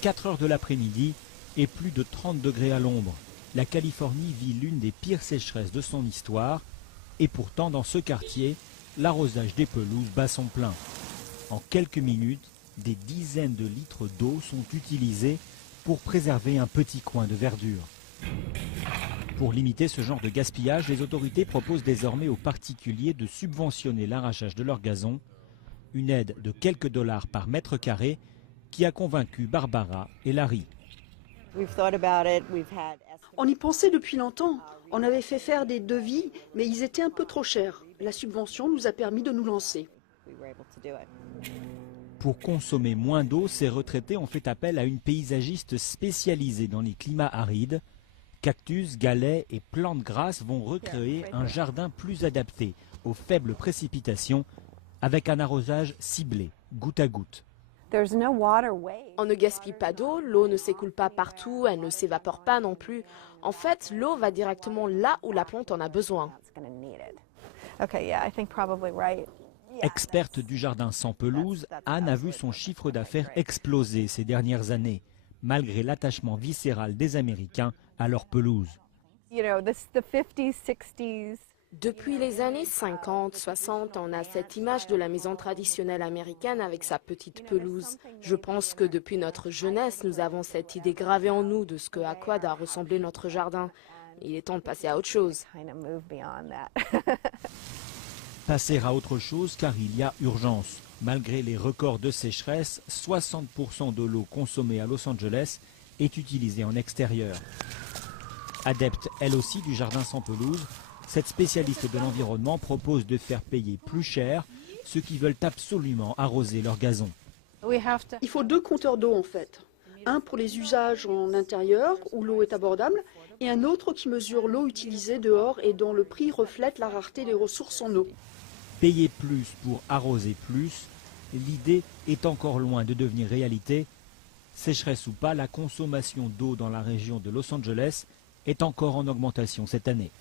4 heures de l'après-midi et plus de 30 degrés à l'ombre. La Californie vit l'une des pires sécheresses de son histoire. Et pourtant, dans ce quartier, l'arrosage des pelouses bat son plein. En quelques minutes, des dizaines de litres d'eau sont utilisés pour préserver un petit coin de verdure. Pour limiter ce genre de gaspillage, les autorités proposent désormais aux particuliers de subventionner l'arrachage de leur gazon. Une aide de quelques dollars par mètre carré qui a convaincu Barbara et Larry. On y pensait depuis longtemps. On avait fait faire des devis, mais ils étaient un peu trop chers. La subvention nous a permis de nous lancer. Pour consommer moins d'eau, ces retraités ont fait appel à une paysagiste spécialisée dans les climats arides. Cactus, galets et plantes grasses vont recréer un jardin plus adapté aux faibles précipitations avec un arrosage ciblé, goutte à goutte. On ne gaspille pas d'eau, l'eau ne s'écoule pas partout, elle ne s'évapore pas non plus. En fait, l'eau va directement là où la plante en a besoin. Experte du jardin sans pelouse, Anne a vu son chiffre d'affaires exploser ces dernières années, malgré l'attachement viscéral des Américains à leur pelouse. Depuis les années 50, 60, on a cette image de la maison traditionnelle américaine avec sa petite pelouse. Je pense que depuis notre jeunesse, nous avons cette idée gravée en nous de ce à quoi doit ressembler notre jardin. Il est temps de passer à autre chose. Passer à autre chose car il y a urgence. Malgré les records de sécheresse, 60% de l'eau consommée à Los Angeles est utilisée en extérieur. Adepte elle aussi du jardin sans pelouse, cette spécialiste de l'environnement propose de faire payer plus cher ceux qui veulent absolument arroser leur gazon. Il faut 2 compteurs d'eau en fait. Un pour les usages en intérieur où l'eau est abordable et un autre qui mesure l'eau utilisée dehors et dont le prix reflète la rareté des ressources en eau. Payer plus pour arroser plus, l'idée est encore loin de devenir réalité. Sécheresse ou pas, la consommation d'eau dans la région de Los Angeles est encore en augmentation cette année.